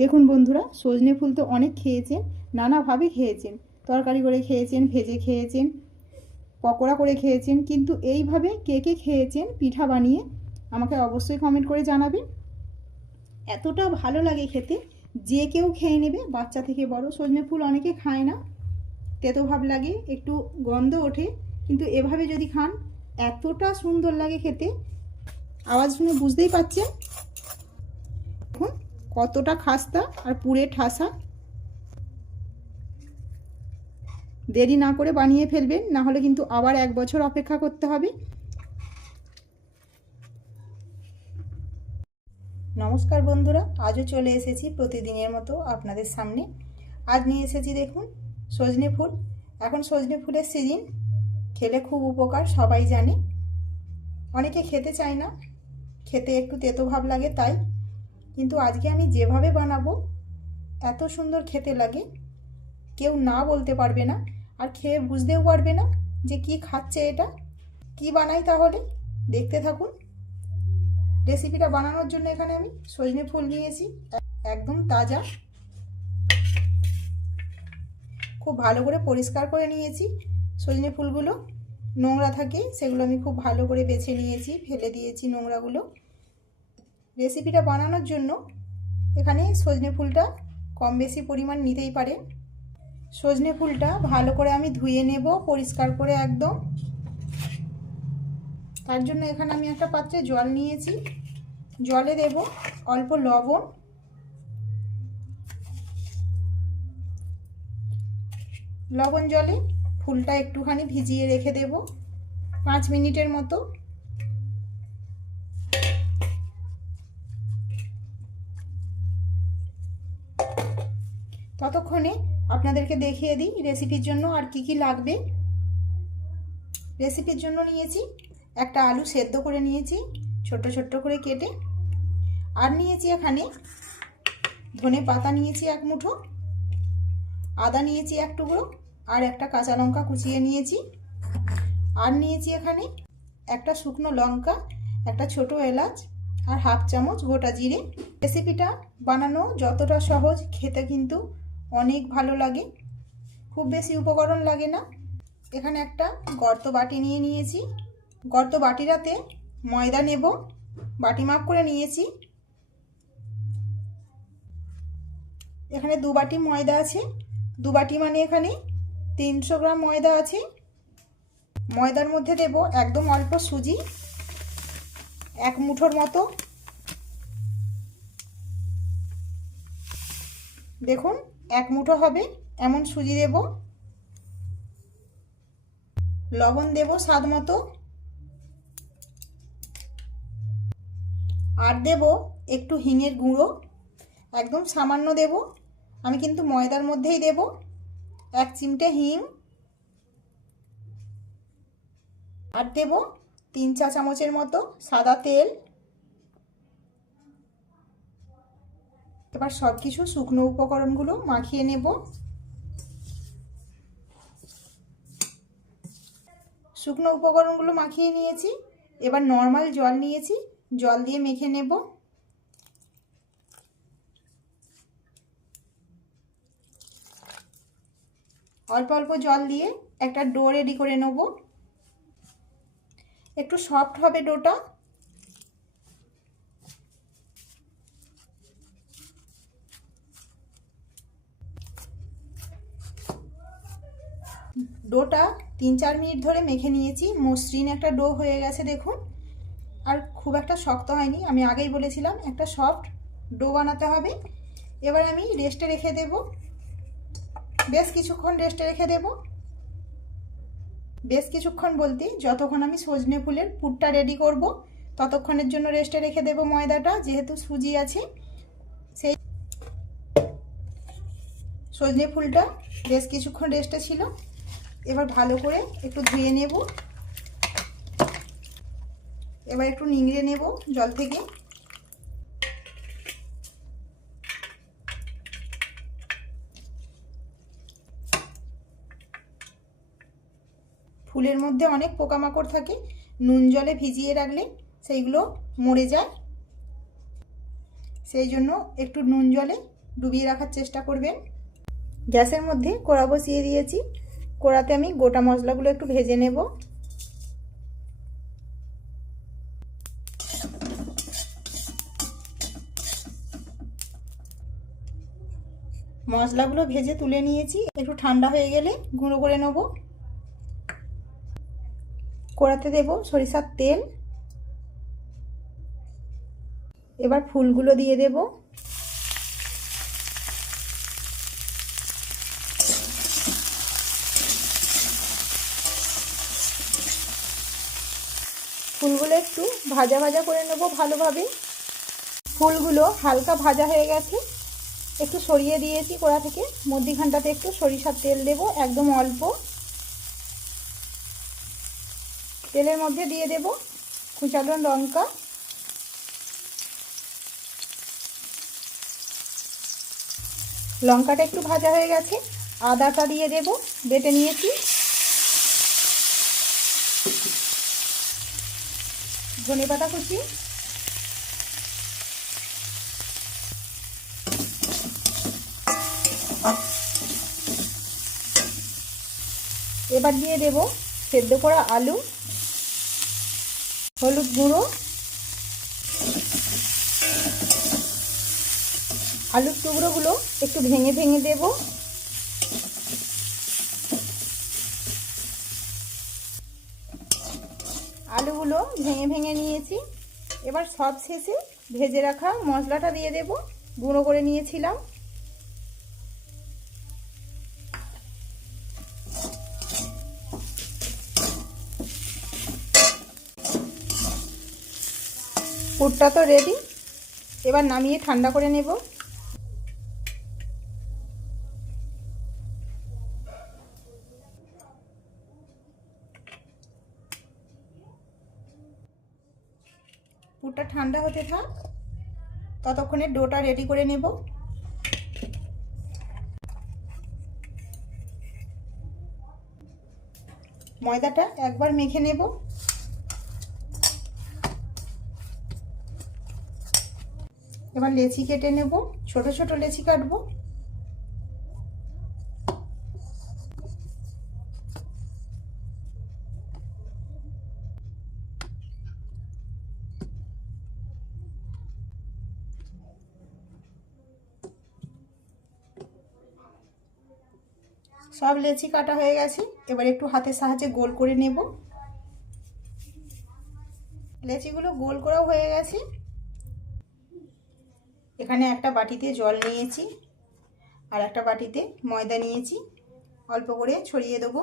দেখুন বন্ধুরা, সজনে ফুল তো অনেক খেয়েছেন, নানাভাবে খেয়েছেন। তরকারি করে খেয়েছেন, ভেজে খেয়েছেন, পকোড়া করে খেয়েছেন, কিন্তু এইভাবে কে কে খেয়েছেন পিঠা বানিয়ে আমাকে অবশ্যই কমেন্ট করে জানাবেন। এতটা ভালো লাগে খেতে, যে কেউ খেয়ে নেবে, বাচ্চা থেকে বড়। সজনে ফুল অনেকে খায় না, তেতো ভাব লাগে, একটু গন্ধ ওঠে, কিন্তু এভাবে যদি খান এতটা সুন্দর লাগে খেতে। আওয়াজ শুনে বুঝতেই পারছেন দেখুন কতটা খাস্তা আর পুরে ঠাসা। দেরি না করে বানিয়ে ফেলবেন, না হলে কিন্তু আবার 1 বছর অপেক্ষা করতে হবে। নমস্কার বন্ধুরা, আজও চলে এসেছি প্রতিদিনের মতো আপনাদের সামনে। আজ নিয়ে এসেছি দেখুন সজনে ফুল। এখন সজনে ফুলের সিজন, খেলে খুব উপকার, সবাই জানে। অনেকে খেতে চায় না, খেতে একটু তেতো ভাব লাগে তাই। কিন্তু আজকে আমি যেভাবে বানাবো এত সুন্দর খেতে লাগে, কেউ না বলতে পারবে না, আর খেয়ে বুঝতেও পারবে না যে কি খাচ্ছে এটা। কি বানাই তাহলে দেখতে থাকুন। রেসিপিটা বানানোর জন্য এখানে আমি সজনে ফুল নিয়েছি, একদম তাজা, খুব ভালো করে পরিষ্কার করে নিয়েছি। সজনে ফুলগুলো নোংরা থাকে, সেগুলো আমি খুব ভালো করে বেছে নিয়েছি, ফেলে দিয়েছি নোংরাগুলো। রেসিপিটা বানানোর জন্য এখানে সজনে ফুলটা কম বেশি পরিমাণ নিতেই পারে। সজনে ফুলটা ভালো করে আমি ধুয়ে নেব পরিষ্কার করে একদম। তার জন্য এখানে আমি একটা পাত্রে জল নিয়েছি, জলে দেব অল্প লবণ, লবণ জলে ফুলটা একটুখানি ভিজিয়ে রেখে দেব 5 মিনিটের মতো। ততক্ষণে আপনাদেরকে দেখিয়ে দিই রেসিপির জন্য আর কি কি লাগবে। রেসিপির জন্য নিয়েছি একটা আলু সেদ্ধ করে নিয়েছি ছোট ছোট করে কেটে, আর নিয়েছি এখানে ধনে পাতা নিয়েছি 1 মুঠো, আদা নিয়েছি 1 টুকরো, আর একটা কাঁচা লঙ্কা কুচিয়ে নিয়েছি, আর নিয়েছি এখানে একটা শুকনো লঙ্কা, একটা ছোট এলাচ, আর হাফ চামচ গোটা জিরে। রেসিপিটা বানানো যতটা সহজ, খেতে কিন্তু অনেক ভালো লাগে, খুব বেশি উপকরণ লাগে না। এখানে একটা গর্ত বাটি নিয়ে নিয়েছি, গর্ত বাটিটাতে ময়দা নেব, বাটি মাপ করে নিয়েছি। এখানে 2 বাটি ময়দা আছে, 2 বাটি মানে এখানে 300 গ্রাম ময়দা আছে। ময়দার মধ্যে দেব একদম অল্প সুজি, 1 মুঠোর মতো। দেখুন 1 মুঠো হবে এমন সুজি দেব। লবণ দেব স্বাদ মতো, আর দেব একটু হিঙের গুঁড়ো, একদম সামান্য দেব। আমি কিন্তু ময়দার মধ্যেই দেব 1 চিমটে হিং, আর দেব 3 চা চামচের মতো সাদা তেল। এবার সব কিছু শুকনো উপকরণগুলো মাখিয়ে নেব। শুকনো উপকরণগুলো মাখিয়ে নিয়েছি, এবার নর্মাল জল নিয়েছি, জল দিয়ে মেখে নেব। অল্প অল্প জল দিয়ে একটা ডো রেডি করে নেব। একটু সফট হবে ডোটা। ডোটা 3-4 মিনিট ধরে মেখে নিয়েছি, মসৃণ একটা ডো হয়ে গেছে দেখুন। আর খুব একটা শক্ত হয়নি, আমি আগেই বলেছিলাম একটা সফট ডো বানাতে হবে। এবার আমি রেস্টে রেখে দেব, বেশ কিছুক্ষণ রেস্টে রেখে দেব। বেশ কিছুক্ষণ বলতে যতক্ষণ আমি সজনে ফুলের পুরটা রেডি করব ততক্ষণের জন্য রেস্টে রেখে দেব ময়দাটা, যেহেতু সুজি আছে। সেই সজনে ফুলটা বেশ কিছুক্ষণ রেস্টে ছিল, এবার ভালো করে একটু ধুয়ে নেব। এবার একটু নিংড়ে নেব জল থেকে। ফুলের মধ্যে অনেক পোকামাকড় থাকে, নুন জলে ভিজিয়ে রাখলে সেইগুলো মরে যায়, সেই জন্য একটু নুন জলে ডুবিয়ে রাখার চেষ্টা করবেন। গ্যাসের মধ্যে কড়া বসিয়ে দিয়েছি। কড়াতে আমি গোটা মশলাগুলো একটু ভেজে নেব। মশলাগুলো ভেজে তুলে নিয়েছি। একটু ঠান্ডা হয়ে গেলে গুঁড়ো করে নেব। কড়াতে দেব সরিষার তেল। এবার ফুলগুলো দিয়ে দেব। ফুলগুলো একটু ভাজা ভাজা করে নেব ভালোভাবে। ফুলগুলো হালকা ভাজা হয়ে গেছে, একটু সরিয়ে দিয়েছি কড়া থেকে। মধ্যিখানটাতে একটু সরিষার তেল দেব, একদম অল্প। তেলের মধ্যে দিয়ে দেব কুচানো লঙ্কা, লঙ্কাটা একটু ভাজা হয়ে গেছে। আদাটা দিয়ে দেব, বেটে নিয়েছি। ধনেপাতা কুচি, এবার দিয়ে দেব সেদ্ধ করা আলু, হলুদ গুঁড়ো, আলুর টুকরোগুলো একটু ভেঙে ভেঙে দেব। আলুগুলো ভেঙে ভেঙে নিয়েছি। এবার সব শেষে ভেজে রাখা মশলাটা দিয়ে দেব, গুঁড়ো করে নিয়েছিলাম। পুরটা তো রেডি। এবার নামিয়ে ঠান্ডা করে নেব। পুরটা ঠান্ডা হতে থাক, ততক্ষণে ডোটা রেডি করে নেব। ময়দাটা একবার মেখে নেব। এবার লেচি কেটে নেব, ছোট ছোট লেচি কাটবো। সব লেচি কাটা হয়ে গেছে। এবার একটু হাতের সাহায্যে গোল করে নেব। লেচিগুলো গোল করাও হয়ে গেছে। এখানে একটা বাটিতে জল নিয়েছি, আর একটা বাটিতে ময়দা নিয়েছি। অল্প করে ছড়িয়ে দেবো।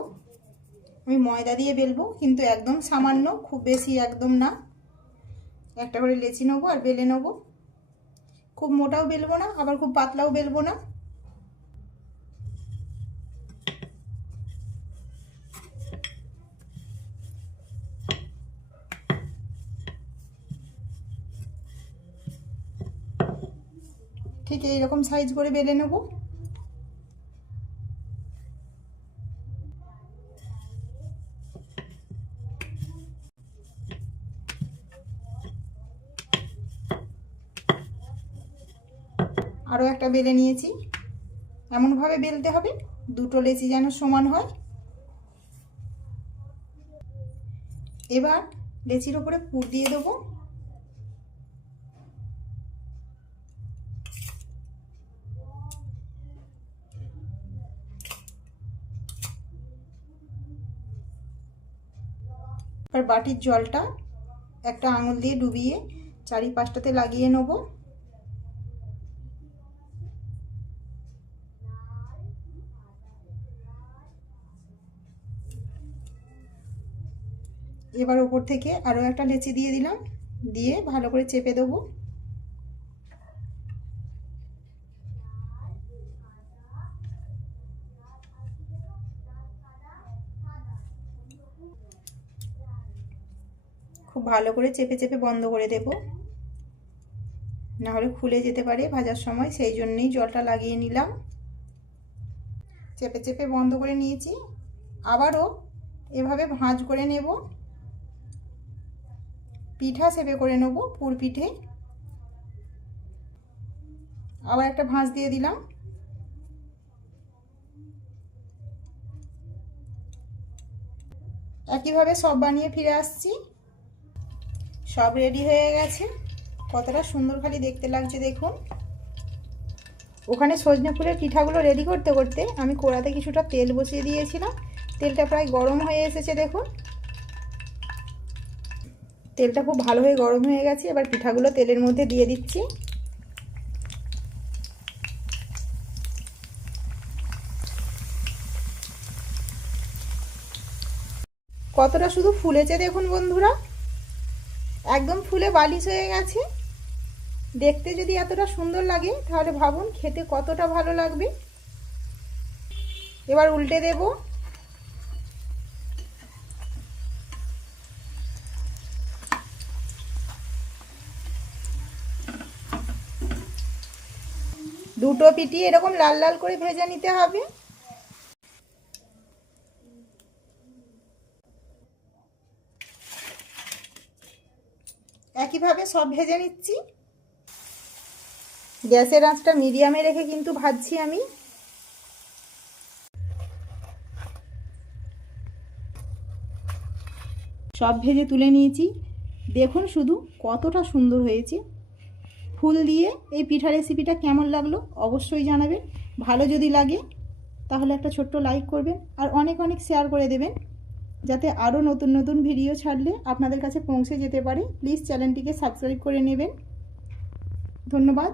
আমি ময়দা দিয়ে বেলবো, কিন্তু একদম সামান্য, খুব বেশি একদম না। একটা করে লেচি নেবো আর বেলে নেবো। খুব মোটাও বেলবো না, আবার খুব পাতলাও বেলবো না। ঠিক এইরকম সাইজ করে বেলে নেব। আরও একটা বেলে নিয়েছি। এমনভাবে বেলতে হবে দুটো লেচি যেন সমান হয়। এবার লেচির উপরে পুর দিয়ে দেবো। এবার বাটির জলটা একটা আঙুল দিয়ে ডুবিয়ে চারিপাশটাতে লাগিয়ে নেব। এবার ওপর থেকে আরও একটা লেচি দিয়ে দিলাম, দিয়ে ভালো করে চেপে দেবো। খুব ভালো করে চেপে চেপে বন্ধ করে দেব, না হলে খুলে যেতে পারে ভাজার সময়। সেই জন্যই জলটা লাগিয়ে নিলাম। চেপে চেপে বন্ধ করে নিয়েছি। আবারও এভাবে ভাঁজ করে নেব। পিঠা সেপে করে নেব, পুর পিঠে। আবার একটা ভাঁজ দিয়ে দিলাম। একইভাবে সব বানিয়ে ফিরে আসছি। সব রেডি হয়ে গেছে। কতটা সুন্দর খালি দেখতে লাগছে দেখুন। ওখানে সজনে ফুলের পিঠাগুলো রেডি করতে করতে আমি কড়াতে কিছুটা তেল বসিয়ে দিয়েছিলাম। তেলটা প্রায় গরম হয়ে এসেছে দেখুন। তেলটা খুব ভালোভাবে গরম হয়ে গেছে। এবার পিঠাগুলো তেলের মধ্যে দিয়ে দিচ্ছি। কতটা শুধু ফুলেছে দেখুন বন্ধুরা, একদম ফুলে বালিশ হয়ে গেছে। দেখতে যদি এতটা সুন্দর লাগে তাহলে ভাবুন খেতে কতটা ভালো লাগবে। এবার উল্টে দেব। দুটো পিঠি এরকম লাল লাল করে ভেজে নিতে হবে। একইভাবে সব ভেজে নিচ্ছি। গ্যাসের আঁচটা মিডিয়ামে রেখে কিন্তু ভাজছি আমি। সব ভেজে তুলে নিয়েছি। দেখুন শুধু কতটা সুন্দর হয়েছে। ফুল দিয়ে এই পিঠা রেসিপিটা কেমন লাগলো অবশ্যই জানাবেন। ভালো যদি লাগে তাহলে একটা ছোট্ট লাইক করবেন আর অনেক অনেক শেয়ার করে দেবেন, যাতে আরও নতুন নতুন ভিডিও ছাড়লে আপনাদের কাছে পৌঁছে যেতে পারে। প্লিজ চ্যানেলটিকে সাবস্ক্রাইব করে নেবেন। ধন্যবাদ।